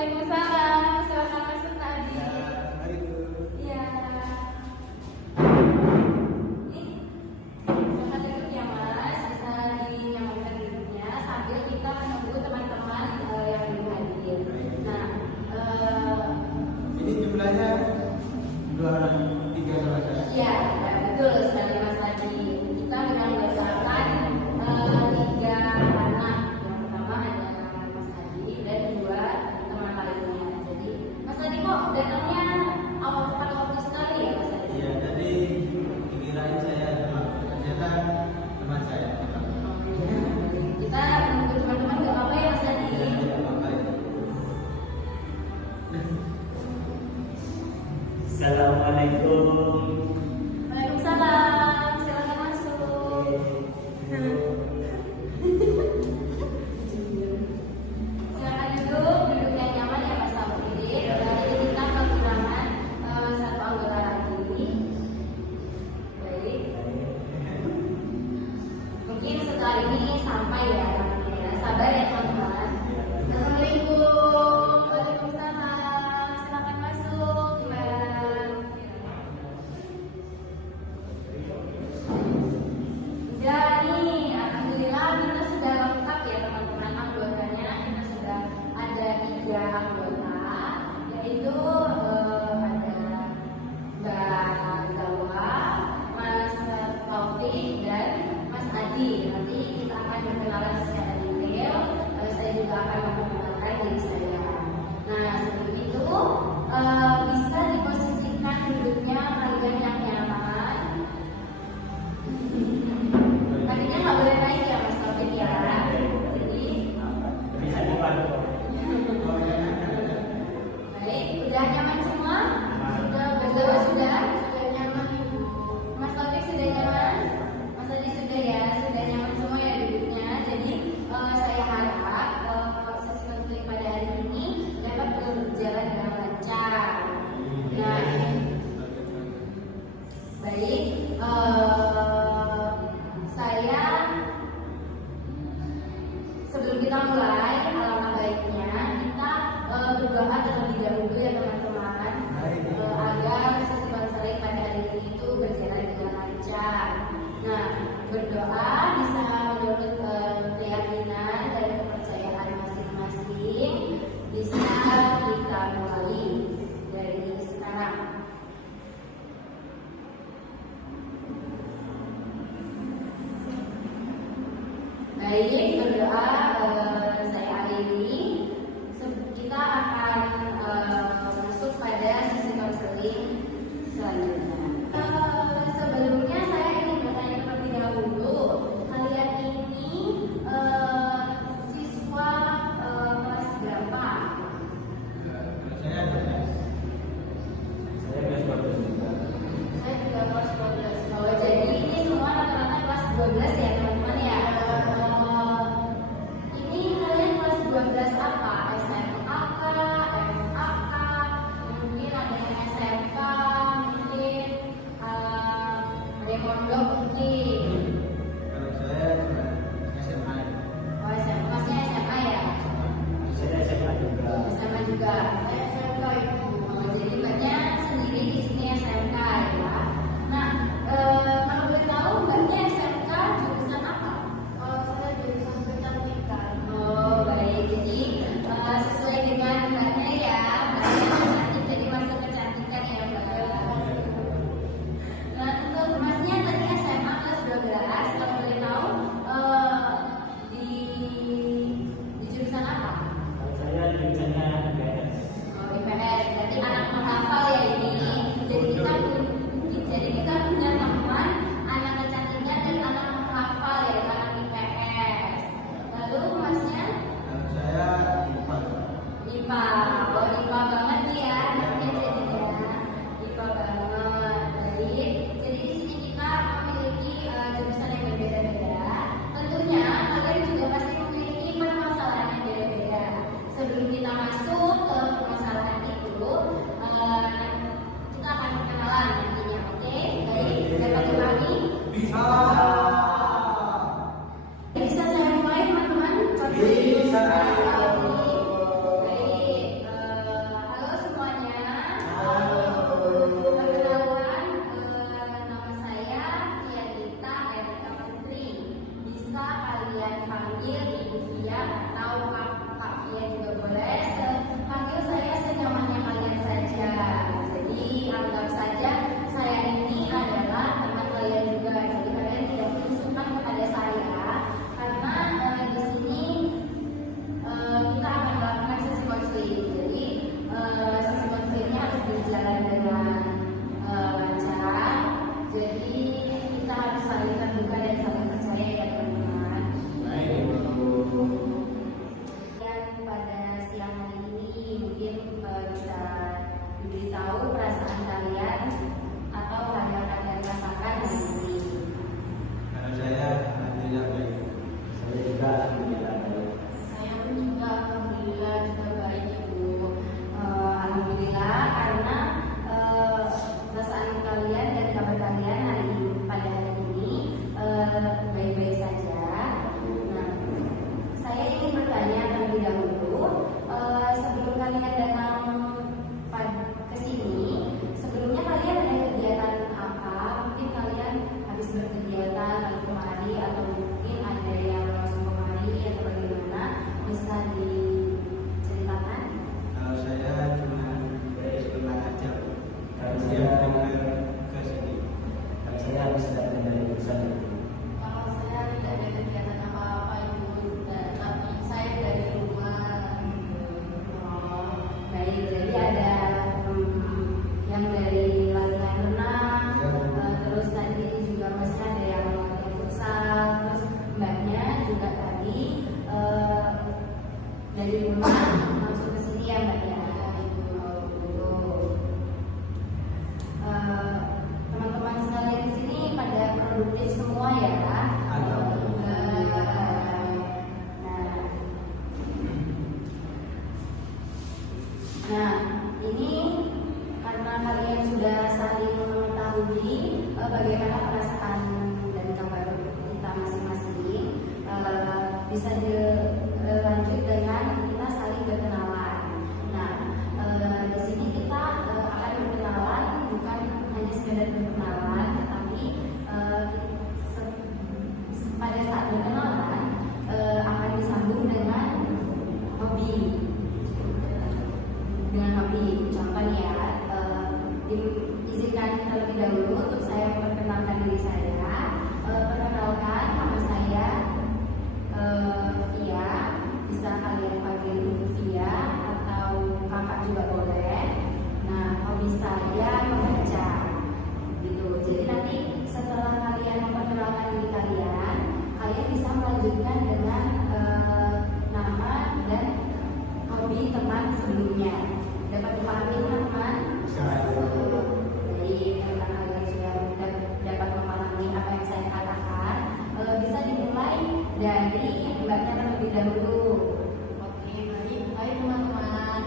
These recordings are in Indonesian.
Waalaikumsalam. Silakan masuk tadi. Iya. Silakan duduk ya Mas. Bisa dinamakan duduknya sambil kita menunggu teman-teman yang belum hadir. Nah, ini jumlahnya 2, 3 saja. iya, betul sekali Mas Hadi. Kita menambahkan 3 anak. Yang pertama ada Mas Hadi dan 2 teman lainnya. Jadi Mas Hadi kok datangnya awal waktu sekali ya Mas Hadi? Iya, jadi dikirain saya teman, ternyata teman saya. Kita menunggu teman-teman gak apa-apa ya Mas Hadi? Tidak apa-apa ya. Assalamualaikum. Waalaikumsalam. Silakan masuk. Silakan duduk yang nyaman ya Mas Afri. Jadi kita kekurangan satu anggota lagi. Baik. Mungkin setelah ini sampai ya teman-teman ya. Sabar ya teman-teman. Assalamualaikum. Waalaikumsalam. Silakan masuk. Mbak. Jadi, alhamdulillah kita sudah lengkap ya teman-teman anggotanya. Kita sudah ada 3 anggota, yaitu ada Mbak Zawa, Mas Taufik dan Mas Adi. Nanti kita akan berkenalan secara detail. Saya juga akan memperkenalkan diri saya. Nah, sebelum itu bisa diposisikan duduknya kalian yang nyaman. Kakinya nggak boleh naik ya Mas Taufik ya. Jadi Bisa dibantu. baik, udah nyaman semua? Sudah berdoa sudah nyaman Ibu. Mas Taufik sudah nyaman? Mas Adi sudah ya, sudah nyaman semua ya duduknya. Jadi saya harap proses konseling pada hari ini dapat berjalan dengan lancar. Nah, baik. Saya sebelum kita mulai, alangkah baiknya kita berdoa terlebih dahulu ya teman-teman, agar sesi konseling pada hari ini itu berjalan dengan lancar. Nah, berdoa bisa menurut keyakinan dan kepercayaan masing-masing. Bisa kita mulai dari sekarang. Baik, berdoa saya akhiri. Kita akan masuk pada sesi konseling selanjutnya. Sebelumnya saya ingin bertanya terlebih dahulu, kalian ini siswa kelas berapa? Saya ada. Saya kelas 12 juga. Saya juga kelas 12. Oh, jadi ini semua rata-rata kelas 12 ya teman-teman ya. Ini kalian kelas 12 apa? SMA kah? MA kah? Mungkin ada yang SMK, mungkin ada yang pondok mungkin. Kalau saya cuma SMA. Oh, SMA, maksudnya SMA ya? Saya SMA juga. SMA juga. Saya SMK itu. Oh, jadi banyak sendiri di sini SMK ya. Nah, kalau boleh tahu mbaknya SMK jurusan apa? Saya jurusan kecantikan. Oh, baik. Jadi sesuai dengan mbaknya ya. Mbaknya cantik jadi masuk kecantikan ya mbak. Nah, untuk masnya tadi SMA kelas 12. Kalau boleh tahu di jurusan apa? Saya jurusannya IPS. Oh, IPS, berarti anak menghafal ya ini. Jadi kita punya teman anak kecantikan dan anak menghafal ya, anak IPS. Lalu masnya Kalau saya IPA. IPA. Oh, IPA banget nih ya, anaknya jadinya IPA banget. Baik. Jadi di sini kita memiliki jurusan yang berbeda-beda. Tentunya kalian juga pasti memiliki permasalahan yang beda-beda. Sebelum kita masuk ke permasalahan itu, kita akan perkenalan nantinya, oke? Baik, dapat dipahami? Bisa. Bisa saya mulai teman-teman? Bisa. Baik, panggil Ibu Via atau Kak Via juga boleh. Panggil saya senyamannya kalian saja. Jadi anggap saja saya ini adalah teman kalian juga. Jadi kalian tidak perlu sungkan kepada saya karena di sini kita akan melakukan sesi konseling. Jadi sesi konselingnya harus berjalan dengan lancar. Jadi kita harus saling terbuka dan saling percaya ya teman-teman. Dan pada siang hari ini mungkin bisa diberitahu perasaan kalian atau hal yang kalian rasakan hari ini. Kalau saya alhamdulillah baik. Saya juga alhamdulillah baik. Saya pun juga alhamdulillah juga baik Ibu. Alhamdulillah karena perasaan kalian dan kabar kalian pada hari ini baik-baik saja. Nah, saya ingin bertanya terlebih dahulu sebelum kalian datang ke sini, sebelumnya kalian ada kegiatan apa? Mungkin kalian habis berkegiatan lalu kemari atau mungkin ada yang langsung kemari atau bagaimana? Bisa diceritakan? Kalau saya cuma dari sekolah aja. Kalau Saya saya ke sini. kalau saya habis datang dari jurusan itu. Kalau saya tidak ada kegiatan apa-apa Ibu, tapi saya dari rumah. Oh, baik. Jadi ada yang dari latihan renang, terus tadi juga masih ada yang latihan futsal, terus mbaknya juga tadi dari rumah langsung ke sini ya mbak ya. Teman-teman sekalian di sini pada produktif semua ya. Nah, ini karena kalian sudah saling mengetahui bagaimana perasaan dan kabar kita masing-masing, bisa dilanjut dengan kita saling berkenalan. Nah, di sini kita akan berkenalan bukan hanya sekedar berkenalan, tetapi pada saat berkenalan akan disambung dengan hobi. Contoh ya, izinkan terlebih dahulu untuk saya memperkenalkan diri saya. Perkenalkan nama saya Via, bisa kalian panggil Ibu Via atau kakak juga boleh. Nah, hobi saya membaca, gitu. Jadi nanti setelah kalian memperkenalkan diri kalian, kalian bisa melanjutkan dengan nama dan hobi teman sebelumnya. Dapat dipahami teman-teman? Jadi karena kalian sudah dapat memahami apa yang saya katakan, bisa dimulai dari mbaknya terlebih dahulu. Oke, baik. Baik teman-teman.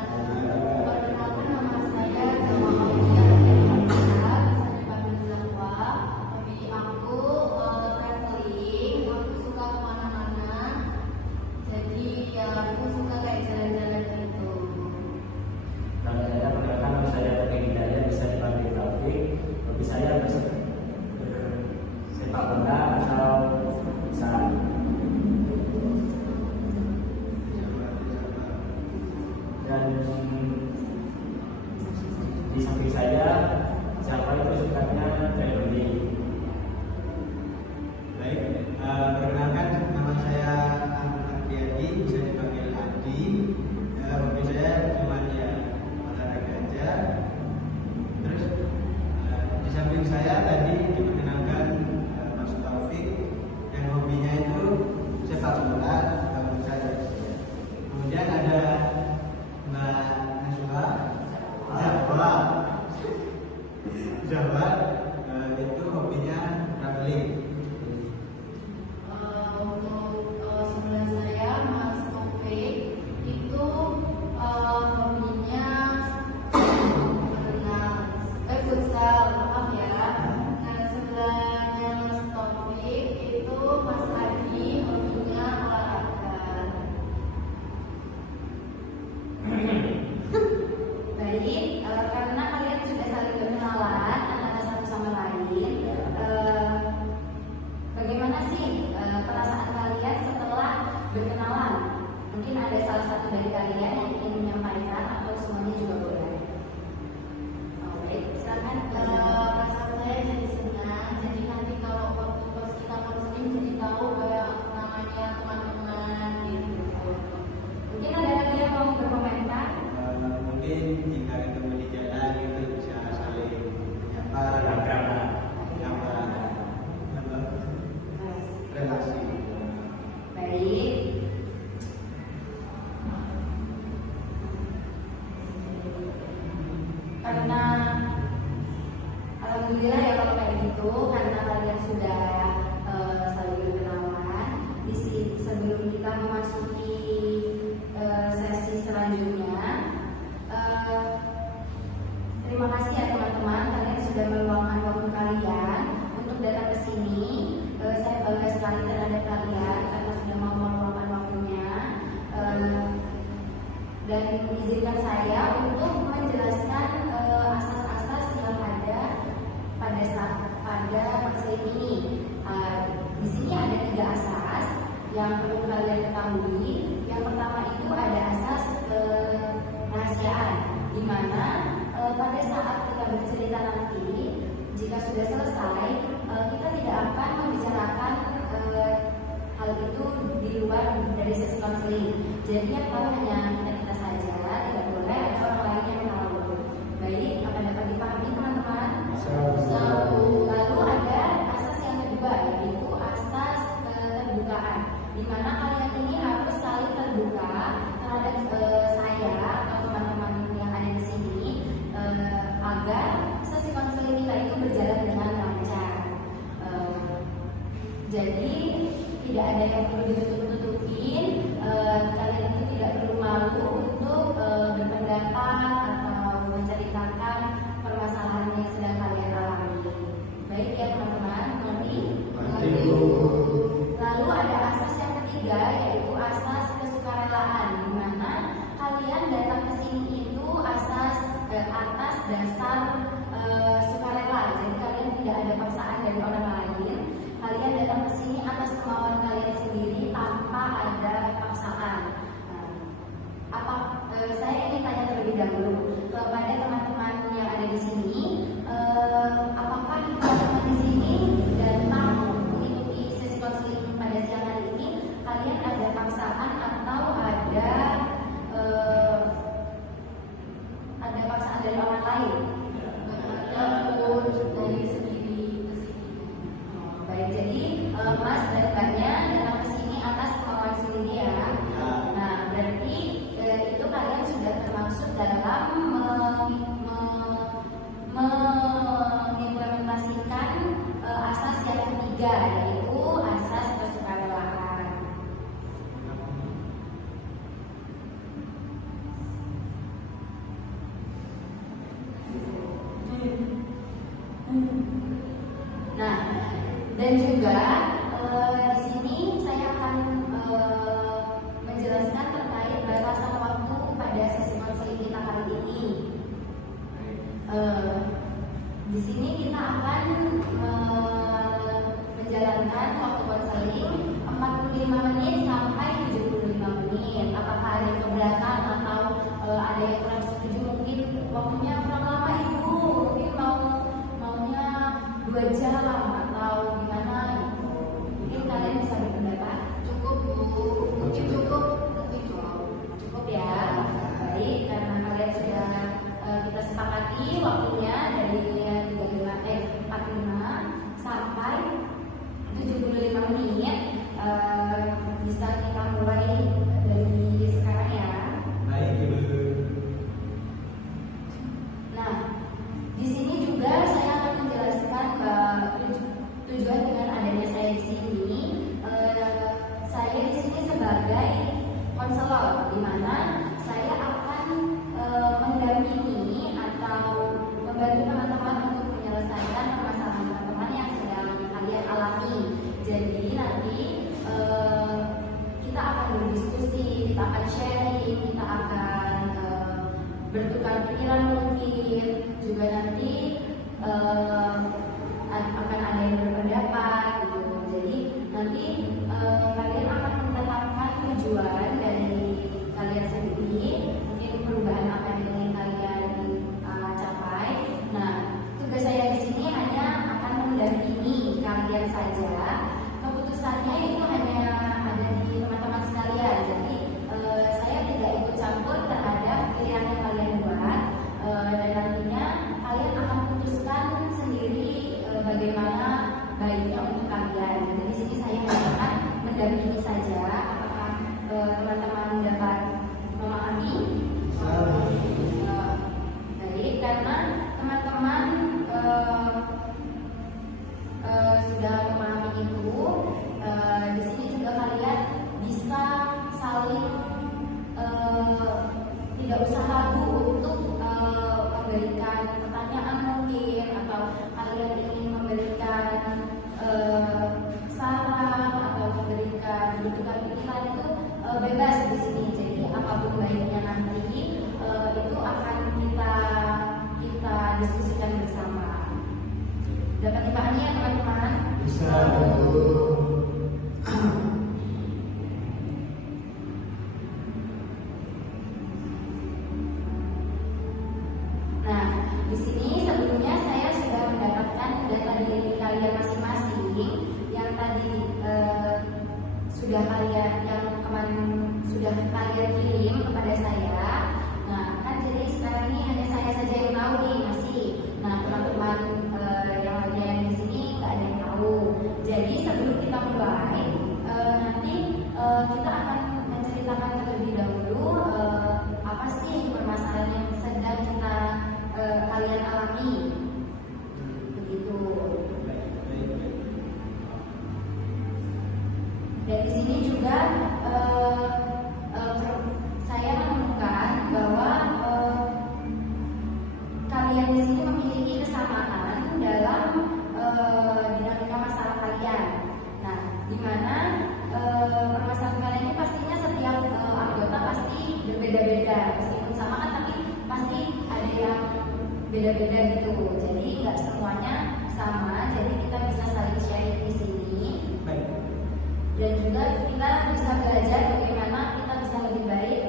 Perkenalkan nama saya Zahwa Aulia. Bisa dipanggil Zahwa. Hobi aku traveling. Aku suka kemana-mana. Jadi ya aku suka kayak jalan-jalan gitu. Kalau saya perkenalkan nama saya Taufik Hidayat, bisa dipanggil Taufik. Hobi saya sepak bola atau futsal. berkenalan. Mungkin ada salah satu dari kalian yang ingin menyampaikan atau semuanya juga boleh. Oke, silakan. Perasaan saya jadi senang, jadi nanti kalau waktu pas kita konseling jadi tahu kayak namanya teman-teman gitu. Mungkin ada lagi yang mau berkomentar? Mungkin jika ketemu di jalan itu bisa saling menyapa, menyapa, relasi. Baik. Karena alhamdulillah ya kalau kayak gitu, karena kalian sudah saling berkenalan. Sebelum kita memasuki sesi selanjutnya, terima kasih ya teman-teman, kalian sudah meluangkan waktu kalian untuk datang ke sini. Saya bangga sekali terhadap kalian karena sudah mau meluangkan waktunya. Dan izinkan saya untuk menjelaskan asas-asas yang ada pada konseling ini. Di sini ada 3 asas yang perlu kalian ketahui. Yang pertama itu ada asas rahasiaan, di mana pada saat kita bercerita nanti, jika sudah selesai, kita tidak akan membicarakan hal itu di luar dari sesi konseling. Jadi yang tahu hanya kita saja, tidak boleh ada orang lain yang tahu. Baik, apa dapat dipahami teman-teman? Lalu ada asas yang kedua, yaitu asas keterbukaan, di mana kalian ini harus saling terbuka terhadap saya atau teman-teman yang ada di sini, agar sesi konseling kita itu berjalan dengan lancar. Jadi tidak ada yang perlu ditutup-tutupin. Kalian itu tidak perlu malu untuk berpendapat atau menceritakan permasalahan yang sedang kalian alami. Baik ya teman-teman, mengerti? Lalu ada asas yang ketiga, yaitu asas kesukarelaan, di mana kalian datang ke sini itu atas dasar sukarela. Jadi kalian tidak ada paksaan dari orang lain. Kalian datang ke sini atas kemauan kalian sendiri tanpa ada paksaan. Saya ingin tanya terlebih dahulu kepada teman-teman yang ada di sini, apakah teman-teman di sini datang mengikuti sesi konseling pada siang hari ini, kalian ada paksaan atau ada paksaan dari orang lain? Dari sendiri ke sini. Baik, jadi Mas dan Mbaknya datang ke sini atas kemauan sendiri ya. Nah, berarti itu kalian sudah termasuk dalam mengimplementasikan asas yang ketiga, yaitu asas kesukarelaan. Nah, dan juga di sini saya akan menjelaskan terkait batasan waktu pada sesi konseling kita kali ini. Di sini kita akan menjalankan waktu konseling 45 menit sampai 75 menit. Apakah ada yang keberatan atau ada yang kurang setuju? Mungkin waktunya kurang lama Ibu, mungkin maunya 2 jam atau gimana? Mungkin kalian bisa berpendapat. Cukup Bu, mungkin cukup, tapi Cukup ya. Baik, karena kalian sudah kita sepakati waktunya dari 45 sampai 75 menit. Bisa kita mulai dari sekarang ya. Baik, Ibu. Nah, di sini juga saya akan menjelaskan tujuan dengan adanya saya di sini. Saya di sini sebagai konselor, di mana saya akan mendampingi atau membantu teman-teman untuk menyelesaikan permasalahan teman-teman yang sedang kalian alami. Jadi nanti kita akan berdiskusi, kita akan sharing, kita akan bertukar pikiran mungkin, juga nanti akan ada yang berpendapat gitu. Jadi nanti kalian akan menetapkan bebas di sini. Jadi apapun baiknya nanti itu akan kita diskusikan bersama. Dapat dipahami ya teman-teman? Bisa. Nah, di sini sebelumnya saya sudah mendapatkan data diri kalian masing-masing yang tadi sudah kemarin sudah kalian kirim kepada saya. Nah, kan jadi sekarang ini hanya saya saja yang tahu nih masih. Nah, teman-teman yang lainnya yang di sini nggak ada yang tahu. Jadi sebelum kita mulai, nanti kita akan menceritakan terlebih dahulu apa sih permasalahan yang sedang kalian alami, begitu. Dan di sini juga saya menemukan bahwa kalian di sini memiliki kesamaan dalam dinamika masalah kalian. Nah, di mana permasalahan kalian ini pastinya setiap anggota pasti berbeda-beda, meskipun sama kan, tapi pasti ada yang beda-beda gitu. Jadi nggak semuanya sama. Jadi kita bisa saling sharing di sini. Dan juga kita bisa belajar bagaimana kita bisa lebih baik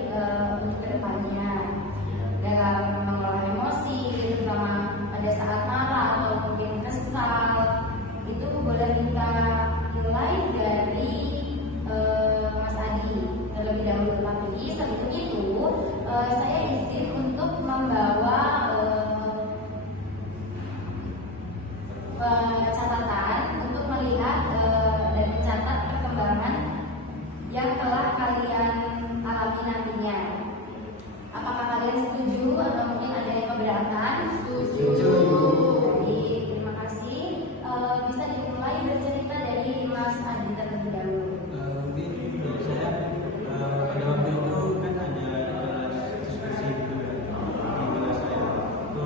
untuk kedepannya dalam mengelola emosi, terutama pada saat marah atau mungkin kesal. Itu boleh kita mulai dari Mas Adi terlebih dahulu. Tapi sebelum itu saya izin untuk membawa catatan untuk melihat dan mencatat perkembangan yang telah kalian alami nantinya. Apakah kalian setuju atau mungkin ada yang keberatan? Setuju. Baik, terima kasih. Bisa dimulai bercerita dari Mas Adi terlebih dahulu. Mungkin dari saya pada waktu itu kan ada kelas diskusi gitu ya, di kelas saya itu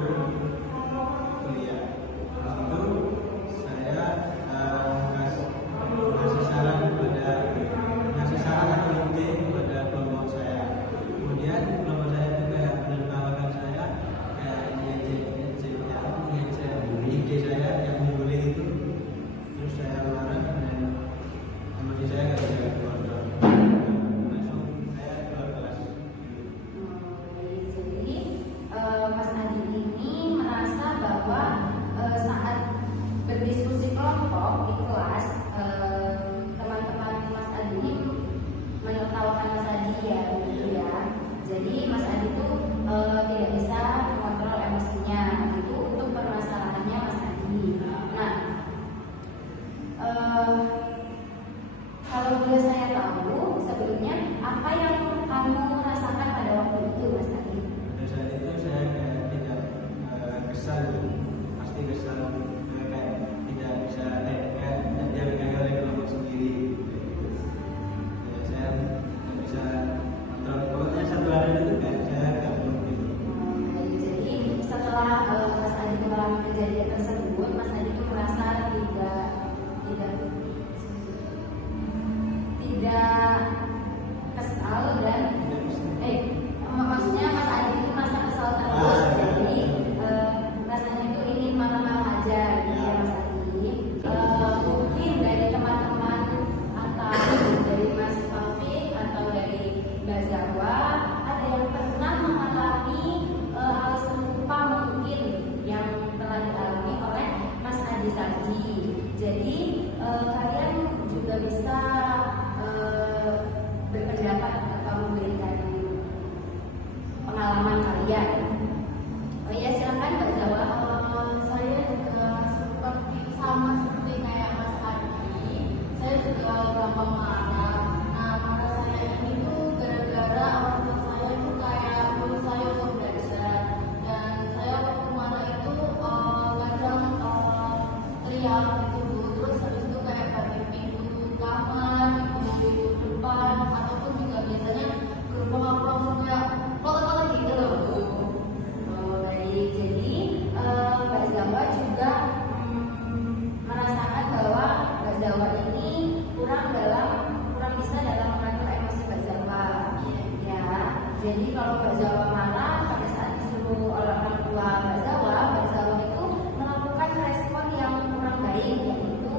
kuliah. Itu saya ngasih saran atau ide kepada kelompok saya. Kemudian kelompok saya itu kayak menertawakan saya, kayak ngejek ide saya yang membuli itu. Terus saya marah dan emosi saya nggak bisa kontrol. Langsung saya keluar kelas. Jadi Mas Adi ini merasa bahwa saat berdiskusi kelompok di kelas, teman-teman Mas Adi ini menertawakan Mas Adi ya, begitu ya. Jadi Mas Adi itu tidak bisa mengontrol emosinya, itu untuk permasalahannya Mas Adi. Nah, kalau boleh saya tahu sebelumnya apa yang kamu rasakan pada waktu itu, Mas Adi? Pada saat itu saya kayak tidak kesal, pasti kesal, kayak tidak bisa kayak dihargai oleh kelompok sendiri. Saya nggak bisa kontrol. Pokoknya satu hari itu kayak saya nggak mungkin. Jadi setelah Mas Adi mengalami kejadian tersebut, Mas Adi itu merasa tidak kesal dan maksudnya Mas Adi itu merasa kesal terus. Jadi rasanya itu ingin marah-marah aja gitu ya Mas Adi. Mungkin dari teman-teman atau dari Mas Taufik atau dari Mbak Zawa ada yang pernah mengalami hal serupa mungkin yang telah dialami oleh Mas Adi tadi. Jadi kalian juga bisa berpendapat atau memberikan pengalaman kalian. Oh iya, silakan Mbak Zawa. Saya juga sama seperti kayak Mas Adi. Saya juga gampang marah. Nah, marah saya ini tuh gara-gara orang tua saya tuh kayak nyuruh saya untuk belajar. Dan saya waktu marah itu kadang teriak gitu. Terus habis itu kayak balik pintu kamar, pintu depan, ataupun juga biasanya gerbang aku langsung kayak kalau gitu loh. Jadi kalau Mbak Zawa marah pada saat disuruh oleh orang tua Mbak Zawa itu melakukan respon yang kurang baik, yaitu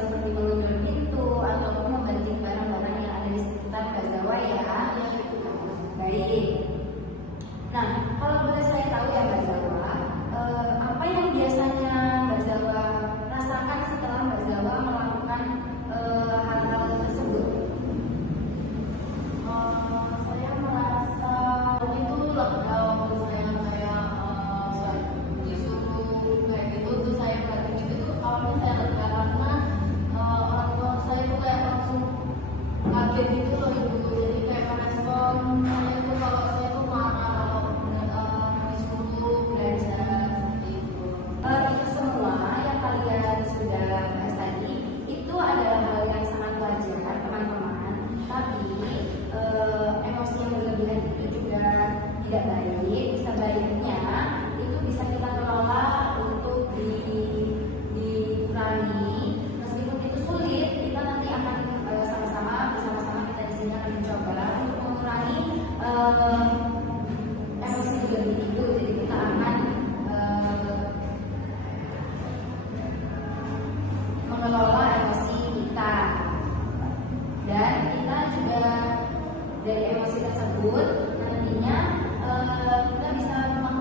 seperti meluncur pintu ataupun membanting barang-barang yang ada di sekitar Mbak Zawa ya. Baik. Nah, kalau boleh saya tahu ya Mbak Zawa, apa yang biasanya Mbak Zawa rasakan setelah Mbak Zawa melakukan hal-hal tersebut? Saya merasa itu lega waktu saya disuruh kayak gitu, terus saya kayak gitu tuh awalnya saya lega karena orang tua saya tuh kayak langsung kaget gitu loh ibu, jadi kayak merespon saya itu kalau saya tuh marah kalau disuruh belajar seperti itu. Itu semua yang kalian sudah bahas tadi itu adalah hal yang sangat wajar teman-teman, tapi emosi yang berlebihan itu juga tidak baik. Sebaiknya itu bisa kita kelola untuk dikurangi. Meskipun itu sulit, kita nanti akan bersama-sama kita di sini akan mencoba untuk mengurangi emosi berlebih itu. Jadi kita akan mengelola emosi kita, dan kita juga dari emosi tersebut nantinya kita bisa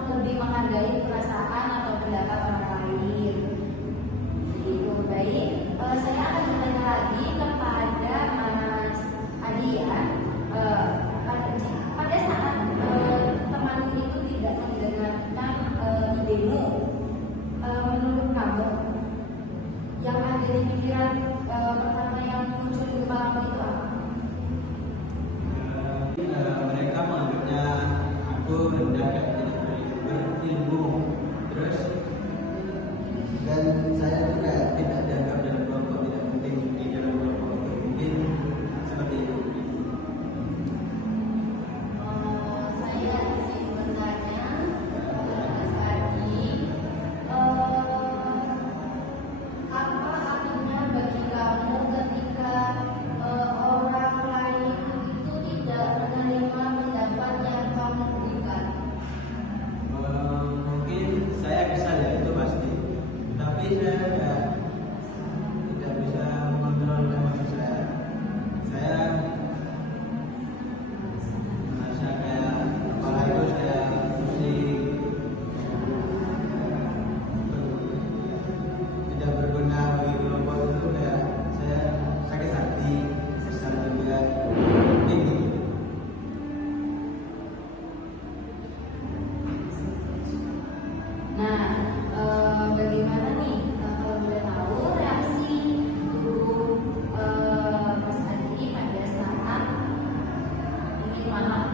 lebih menghargai perasaan atau pendapat orang lain. Itu baik. Saya akan bertanya lagi kepada Mas Adi ya. Pada saat temanmu itu tidak mendengarkan idemu, menurut kamu yang ada di pikiran pertama yang muncul di kepala itu apa? Mereka menganggapnya aku rendah dan tidak berilmu, terus dan saya juga tidak dianggap dalam kelompok, tidak penting di dalam kelompok, mungkin seperti itu. Saya sih bertanya Mas Adi, apa artinya bagi kamu ketika orang lain itu tidak menerima pendapat yang kamu berikan? Mungkin saya bisa ya, itu pasti, tapi saya tidak bisa mengontrol emosi saya. Saya merasa kayak kepala itu saya pusing, tidak berguna bagi kelompok itu, kayak saya sakit hati, kesal juga, ini. Nah, bagaimana nih kalau boleh tahu reaksi guru Mas Adi pada saat ingin maaf?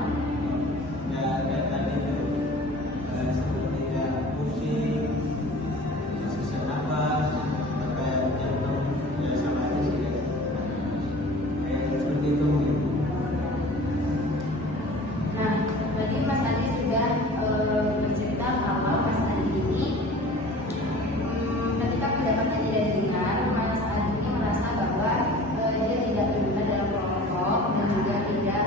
Ya kayak tadi itu seperti kayak pusing, sesak nafas, kayak jantung, ya sama aja sih kayak seperti itu. Nah, tadi Mas Adi sudah bercerita kalau Mas Adi ini ketika pendapatnya tidak didengar, Mas Adi ini merasa bahwa dia tidak berguna dalam kelompok dan juga tidak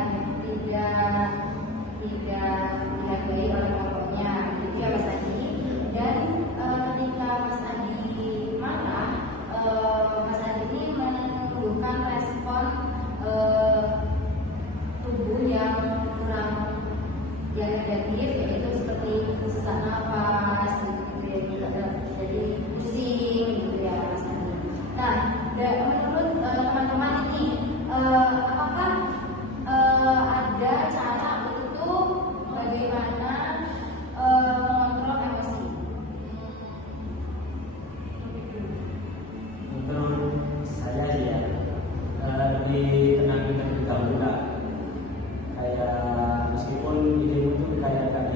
dihargai oleh kelompoknya, gitu ya Mas Adi. Dan ketika Mas Adi marah, Mas Adi ini menunjukkan respon tubuh yang kurang negatif, yaitu seperti sesak nafas, jadi pusing, gitu ya Mas Adi. Nah, menurut teman-teman ini, apakah ada cara untuk bagaimana mengontrol emosi? Menurut saya sih ya, lebih tenang terlebih dahulu lah. Kayak meskipun ini itu kayak gak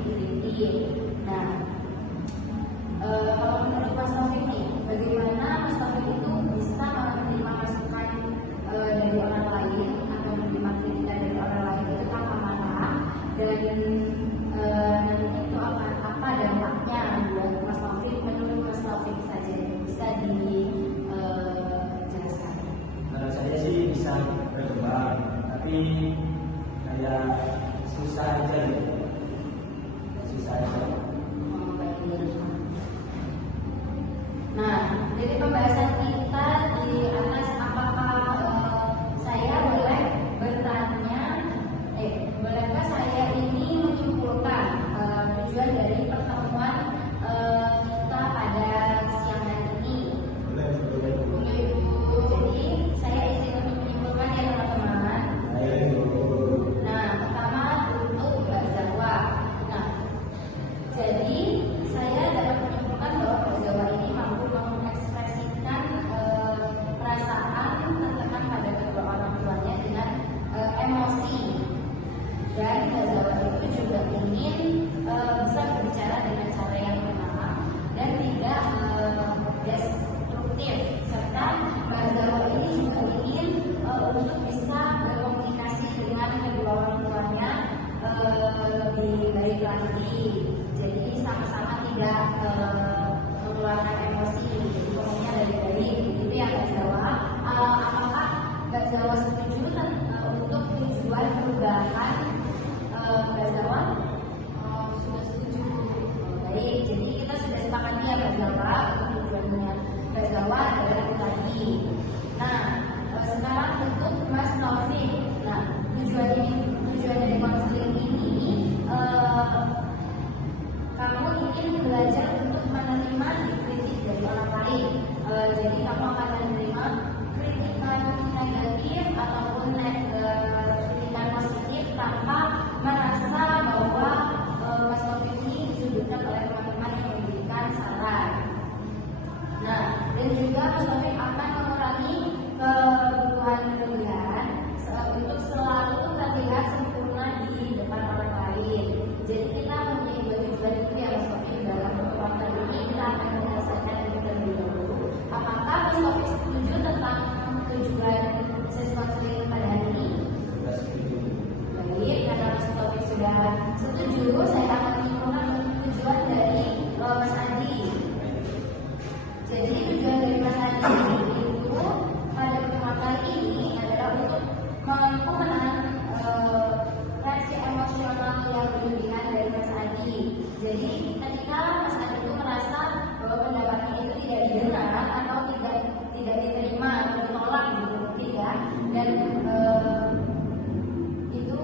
diteliti. Nah, kalau menurut Mas Taufik nih, bagaimana Mas Taufik itu bisa menerima masukan dari orang lain atau menerima kritikan dari orang lain itu tanpa marah, dan nanti itu apa dampaknya buat Mas Taufik? Menurut Mas Taufik saja bisa dijelaskan. Menurut saya sih bisa berkembang, tapi kayak susah aja gitu. Susah aja. Nah, dari pembahasan kita di atas, apakah saya boleh bertanya, bolehkah saya ini menyimpulkan tujuan dari pertemuan kita pada siang hari ini? Boleh, Bu. Jadi saya izin untuk menyimpulkan ya teman-teman. Nah, pertama untuk Mbak Zawa. Nah, jadi saya dapat menyimpulkan bahwa Mbak Zawa ini mampu mengekspresikan perasaan tertekan pada kedua orang tuanya dengan emosi, dan Mbak Zawa itu juga ingin bisa berbicara dengan cara yang benar dan tidak destruktif, serta Mbak Zawa ini juga ingin untuk bisa berkomunikasi dengan kedua orang tuanya lebih baik lagi. Jadi sama-sama tidak mengeluarkan emosi, pokoknya dari baik. Itu yang Mbak Zawa. Apakah Mbak Zawa setuju untuk tujuan perubahan Mbak Zawa? Sudah setuju. Baik, jadi kita sudah sepakati ya Mbak Zawa, tujuannya Mbak Zawa adalah itu tadi. Nah, sekarang untuk Mas Taufik. Nah, tujuan dari konseling ini kamu ingin belajar untuk menerima kritik dari orang lain. Jadi kamu akan menerima kritikan negatif ataupun kritikan positif tanpa merasa bahwa Mas Taufik ini disudutkan oleh teman-teman yang memberikan saran. Nah, dan juga Mas Taufik akan mengurangi kebutuhan berlebihan untuk selalu terlihat sempurna di depan orang lain. Jadi kita mempunyai dua tujuan itu ya Mas Taufik. Dalam pertemuan kali ini kita akan menyelesaikan itu terlebih dahulu. Apakah Mas Taufik setuju tentang tujuan sesi konseling pada hari ini? Baik, karena Mas Taufik sudah setuju, saya akan menyimpulkan tujuan dari Mas Adi. Jadi tujuan dari Mas Adi itu pada pertemuan kali ini adalah untuk mampu menahan reaksi emosional yang berlebihan dari Mas Adi. Jadi ketika Mas Adi itu merasa bahwa pendapatnya itu tidak didengar atau tidak diterima atau ditolak gitu, tidak, dan itu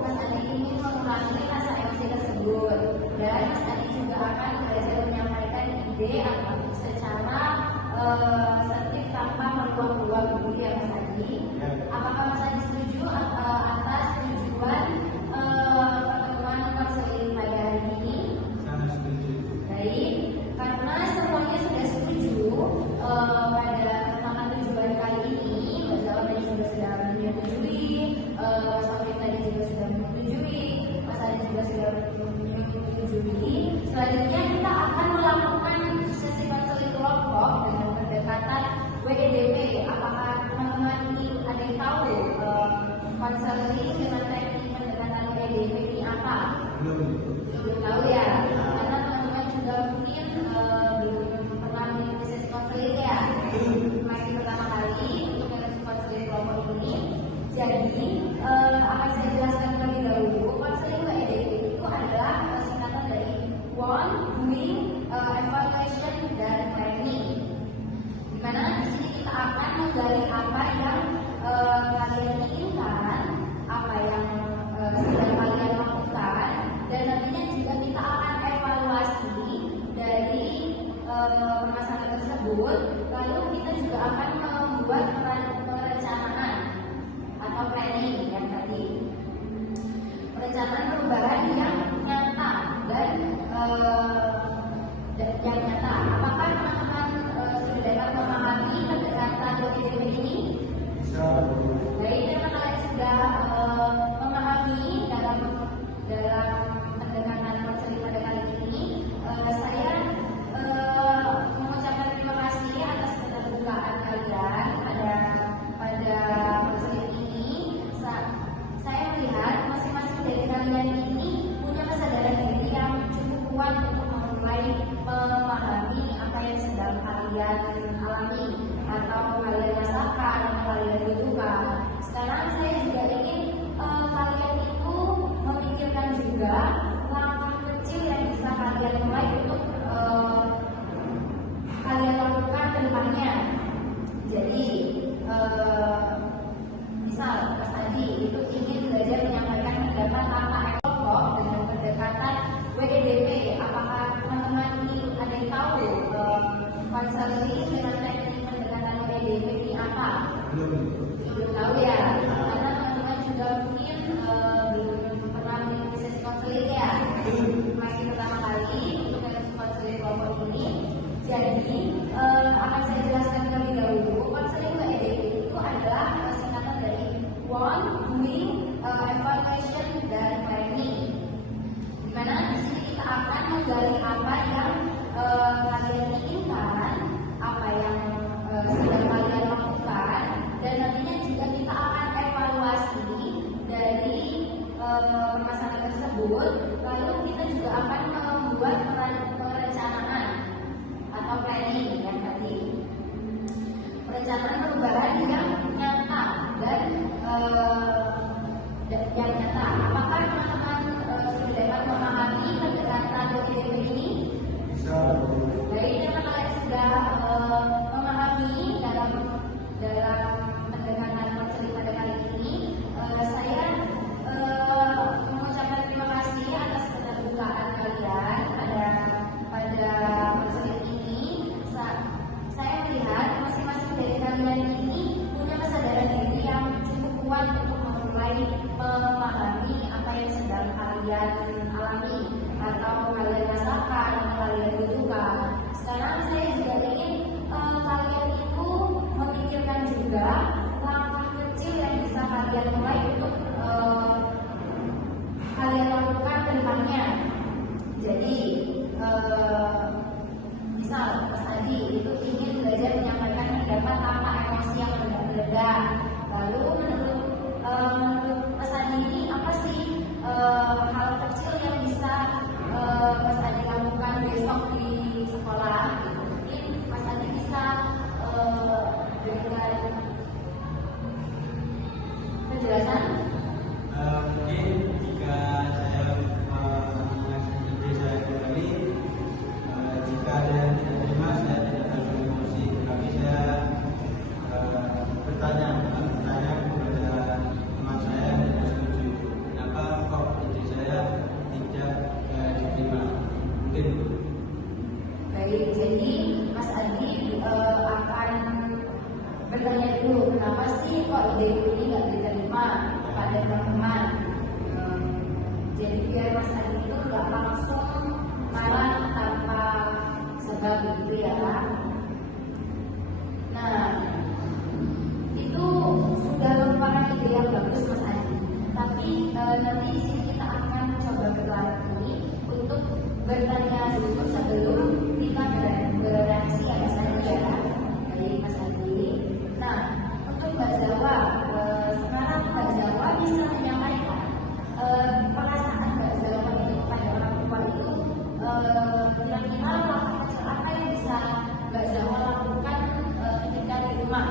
Mas Adi ingin mengurangi rasa emosi tersebut, dan Mas Adi juga akan belajar menyampaikan ide atau secara tertib tanpa meluang-luang dulu ya Mas Adi. Apakah Mas Adi setuju atas tujuan pertemuan konseling pada hari ini? Sangat setuju. Baik, karena semuanya sudah setuju pada tentang tujuan kali ini, Mbak Zawa tadi juga sudah menyetujui, Mas Taufik tadi juga sudah menyetujui, Mas Adi juga sudah menyetujui. Selanjutnya kita akan melakukan sesi konseling kelompok dengan pendekatan WEDP. Apakah teman-teman ini ada yang tahu konseling dengan teknik pendekatan WEDP ini apa? Belum tahu ya, karena teman-teman juga mungkin belum pernah mengikuti sesi konseling ya, masih pertama kali untuk sesi konseling kelompok ini. Jadi akan saya jelaskan terlebih dahulu. Konseling WEDP itu adalah singkatan dari Want, Doing, Evaluation, dan Planning. Dimana di sini kita akan menggali apa yang kalian inginkan, apa yang sedang kalian lakukan, dan nantinya juga kita akan evaluasi dari permasalahan tersebut. Lalu kita juga akan membuat perencanaan atau planning yang tadi, perencanaan perubahan yang nyata dan yang nyata. Apakah teman-teman sudah dapat memahami pendekatan WEDP ini? Baik, karena kalian sudah memahami dalam pendekatan familiar dengan teknik pendekatan PDP ini apa? Belum. Tahu ya? Karena teman-teman juga mungkin belum pernah mengikuti sesi konseling ya. Masih pertama kali untuk sesi konseling kelompok ini. Jadi akan saya jelaskan terlebih dahulu. Konseling PDP itu adalah singkatan dari want, doing, evaluation, dan planning. Dimana di sini kita akan menggali apa yang kalian inginkan, apa yang sedang kalian lakukan, dan nantinya juga kita akan evaluasi dari permasalahan tersebut. Lalu kita juga akan membuat perencanaan atau planning yang tadi, perencanaan perubahan yang nyata dan yang nyata. Apakah teman-teman sudah dapat memahami pendekatan PDP ini? Bisa. Baik, karena kalian sudah memahami dalam pendekatan konseling pada kali ini, saya mengucapkan terima kasih atas keterbukaan kalian pada konseling ini. Saya melihat masing-masing dari kalian ini punya kesadaran diri yang cukup kuat untuk memulai memahami apa yang sedang kalian alami atau kalian rasakan atau kalian butuhkan. Sekarang saya juga ingin kalian itu memikirkan juga langkah kecil yang bisa kalian mulai untuk kalian lakukan ke depannya. Jadi misal Mas Adi itu ingin belajar menyampaikan pendapat tanpa emosi yang meledak. Lalu menurut Mas Adi ini apa sih hal kecil yang bisa Mas Adi lakukan besok di sekolah? Mungkin Mas Adi bisa berikan penjelasan. Mungkin jika saya menjelaskan ide saya kembali, jika ada yang tidak terima, saya tidak akan emosi, tetapi saya bertanya kepada teman saya dan dia setuju. Kenapa kok ide saya tidak diterima? Mungkin. Baik, jadi Mas Adi akan bertanya dulu, kenapa sih kok ide ini nggak diterima kepada teman-teman? Jadi biar Mas Adi itu nggak langsung marah tanpa sebab gitu ya. Nah, itu sudah merupakan ide yang bagus Mas Adi. Tapi nanti di sini kita akan coba berlatih untuk bertanya dulu sebelum kita bereaksi apa saja ya. Baik Mas Adi. Nah, untuk Mbak Zawa, sekarang Mbak Zawa bisa menyampaikan perasaan Mbak Zawa itu kepada orang tua itu kira-kira langkah kecil apa yang bisa Mbak Zawa lakukan ketika di rumah,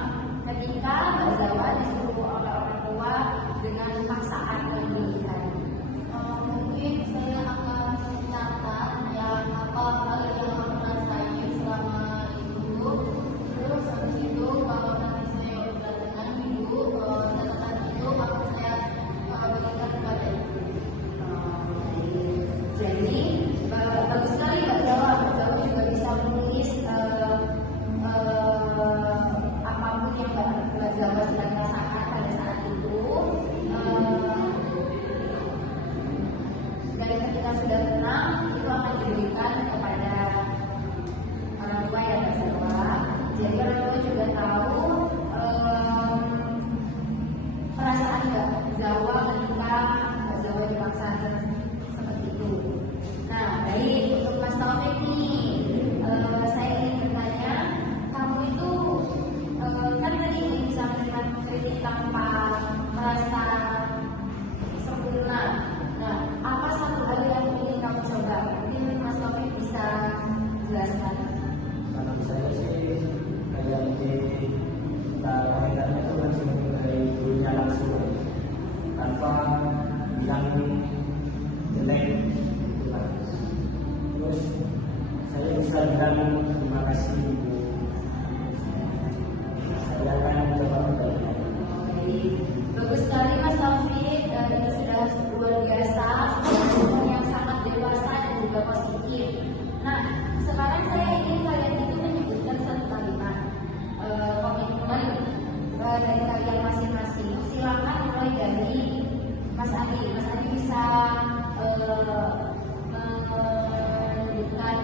ketika Mbak Zawa disuruh oleh orang tua dengan paksaan pendidikan. Mungkin saya akan mencatat yang apa hal yang aku rasain selama itu. Terus habis itu kalau nanti saya udah dengan ibu, catatan itu akan saya berikan kepada ibu. Jadi bagus sekali Mbak Zawa. Mbak Zawa juga bisa menulis apapun yang Mbak Zawa sedang rasakan pada saat itu. Dan ketika sudah tenang, itu akan diberikan kepada orang tua ya Mbak Zawa. Jadi orang tua juga tahu perasaan Mbak Zawa ketika Mbak Zawa dipaksakan seperti itu. Nah, baik untuk Mas Taufik nih, saya ingin bertanya, kamu itu kan tadi bisa menerima kritik tanpa merasa sempurna. Nah, apa satu hal yang ingin kamu coba? Mungkin Mas Taufik bisa jelaskan. Kalau saya sih kayak ide kita kaitannya itu langsung dari gurunya langsung tanpa bilang jelek gitu kan. Terus saya bisa bilang terima kasih ibu. Saya akan coba membaikkan. Baik, bagus sekali Mas Taufik. Itu sudah luar biasa, sudah yang sangat dewasa dan juga positif. Nah, sekarang saya ingin kalian itu menyebutkan satu kalimat dari kalian masing-masing. Silakan mulai dari Mas Adi. Mas Adi bisa menunjukkan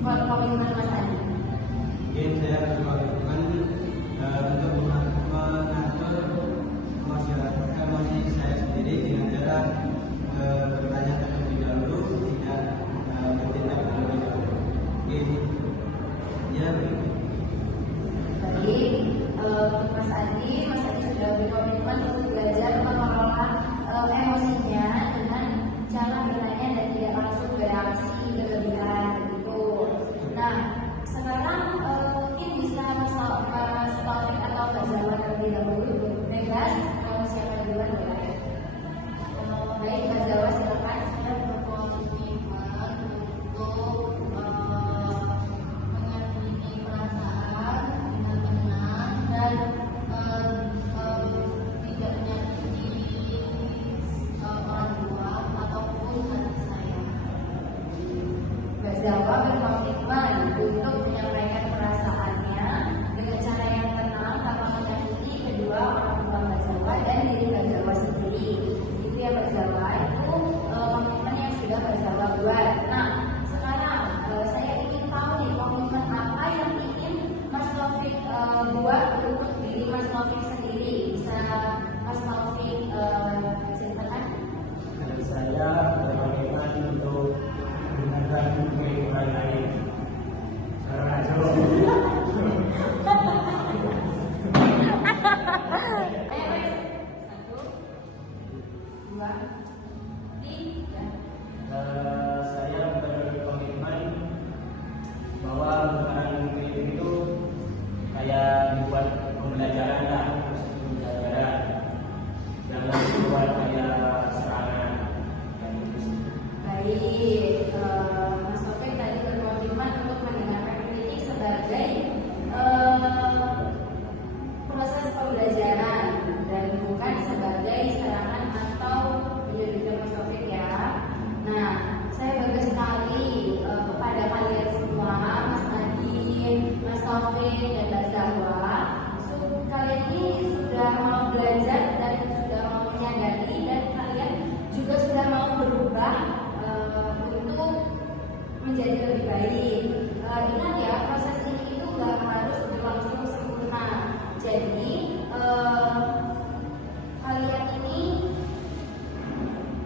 komitmen Mas Adi. Oke, saya berkomitmen untuk mengatur emosi saya sendiri dengan cara bertanya terlebih dahulu, tidak bertindak terlebih dahulu. Oke, ya. Baik, Mas Adi sudah berkomitmen untuk belajar mengelola emosinya dengan cara bertanya dan tidak langsung bereaksi berlebihan begitu. Nah, sekarang mungkin bisa Mas Taufik atau Mbak Zawa terlebih dahulu. Bebas, kalau siapa duluan boleh. Baik, Mbak Zawa silakan. Saya berkomitmen untuk mengerti perasaan dengan tenang dan tidak menyakiti orang tua ataupun hati saya. Mbak Zawa berkomitmen untuk menyampaikan perasaannya dengan cara yang tenang tanpa menyakiti kedua orang tua Mbak Zawa dan diri Mbak Zawa sendiri. Itu ya Mbak Zawa, itu komitmen yang sudah Mbak Zawa buat. Nah, sekarang saya ingin tahu nih komitmen apa yang ingin Mas Taufik buat untuk diri Mas Taufik sendiri. Bisa Mas Taufik ceritakan? Dari saya berkomitmen untuk menggunakan kehidupan lain. Sekarang aja loh. Ayo, 1, 2, 3. Saya berkomitmen bahwa bukan hidup itu kayak dibuat pembelajaran lah, pembelajaran. Jangan dibuat kayak serangan. Dan itu. Baik, Mas Taufik tadi berkomitmen untuk mendengarkan kritik sebagai proses pembelajaran dan bukan sebagai serangan atau menjadikan Mas Taufik ya. Nah, saya bangga sekali kepada kalian semua, Mas Adi, Mas Taufik, dan Mbak Zahwa. Kalian ini sudah mau belajar dan sudah mau menyadari dan kalian juga sudah mau berubah untuk menjadi lebih baik. Ingat ya, proses ini itu nggak harus berlangsung sempurna. Jadi kalian ini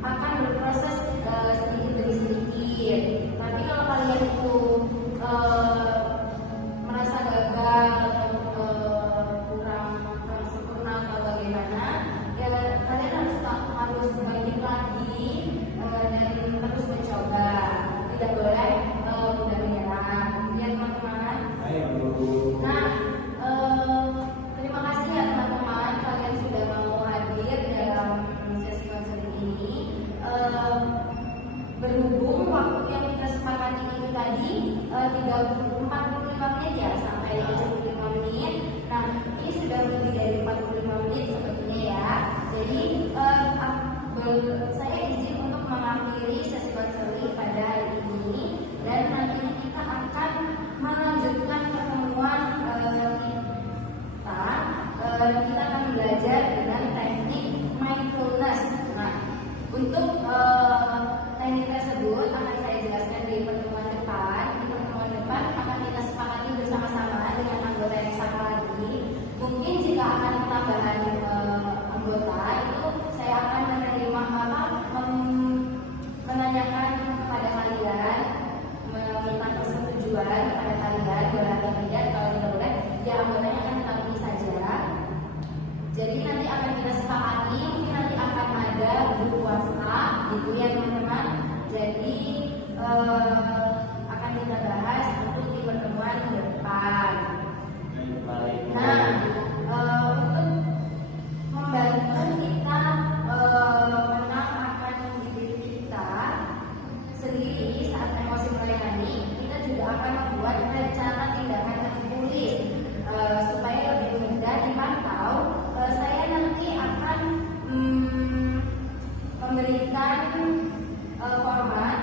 akan berproses sedikit demi sedikit. Tapi kalau kalian itu merasa gagal atau kurang sempurna atau bagaimana, ya kalian harus bangkit lagi dan terus mencoba. Tidak boleh mudah menyerah. Ya teman-teman. Nah, terima kasih ya teman-teman, kalian sudah mau hadir dalam sesi konseling ini. Berhubung waktu yang kita sepakati itu tadi 45 menit ya sampai 75 menit. Nah, ini sudah lebih dari 45 menit sepertinya ya. Jadi saya izin untuk mengakhiri sesi konseling pada hari ini dan nanti kita akan melanjutkan pertemuan kita akan belajar dengan teknik mindfulness. Nah, untuk teknik tersebut akan saya jelaskan di pertemuan depan. Di pertemuan depan akan kita sepakati bersama-sama dengan anggota yang satu lagi. Mungkin jika akan tambahan anggota itu saya akan menanyakan kepada kalian, meminta persetujuan kepada kalian boleh atau tidak. Kalau tidak boleh, ya anggotanya akan tetap ini saja. Jadi nanti akan kita sepakati, mungkin nanti akan ada grup WhatsApp gitu ya teman-teman. Jadi akan kita bahas untuk di pertemuan depan. Nah, untuk membantu kita menang akan diri kita sendiri saat emosi mulai naik, kita juga akan membuat rencana tindakan tertulis supaya lebih mudah dipantau. Saya nanti akan memberikan format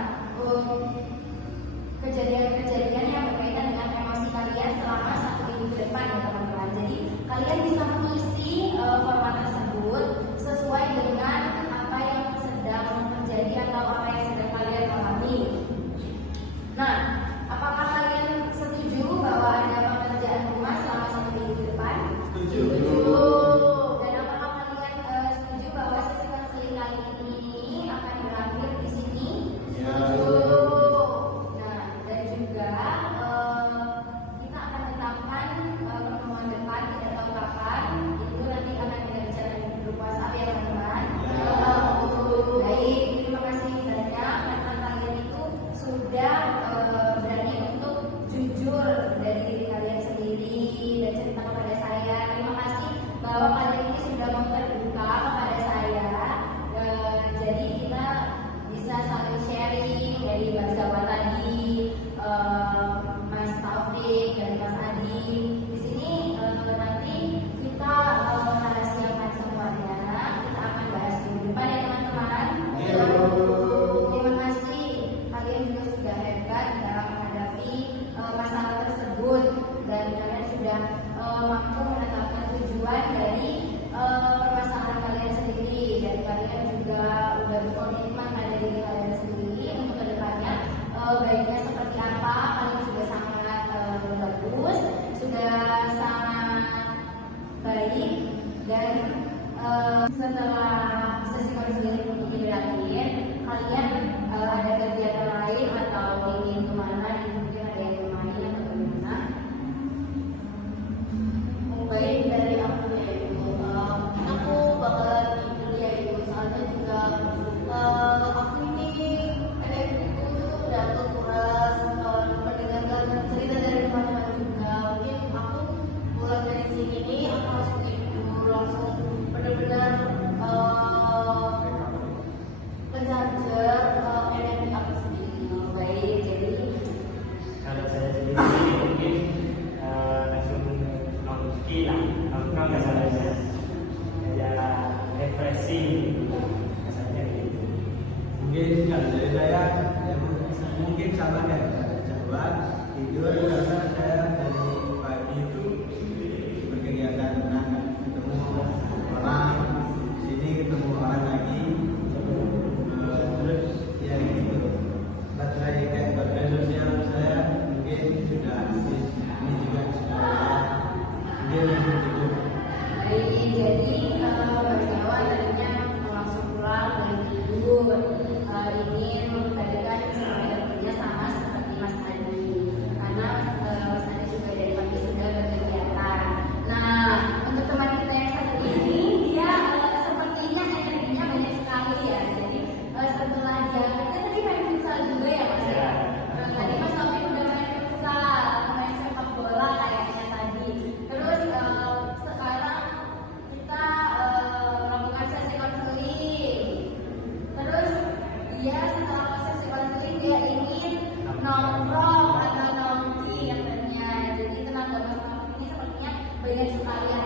kejadian-kejadian yang berkaitan dengan emosi kalian selama 1 minggu ke depan ya teman-teman. Jadi dari saya ya, mungkin sama kayak Jawa tidur karena saya dari pagi itu berkegiatan ketemu orang sini ketemu orang lagi terus ya gitu baterai sosial saya mungkin sudah habis ini juga sudah mungkin langsung tidur. Jadi Mbak Jawa tadinya langsung pulang dari tidur ingin memberikan kerja sama seperti Mas Adi karena Mas Adi juga dari pagi sudah berkegiatan. Nah untuk teman kita yang satu ini dia sepertinya energinya banyak sekali ya. Jadi setelah dia tadi main futsal juga ya Mas ya. Tadi Mas Taufik udah main futsal, main sepak bola kayaknya tadi. Terus sekarang kita melakukan sesi konseling. Terus dia setelah sesi konseling dia ingin nongkrong atau nongki katanya. Jadi tenaga Mas Taufik ini sepertinya banyak sekali yang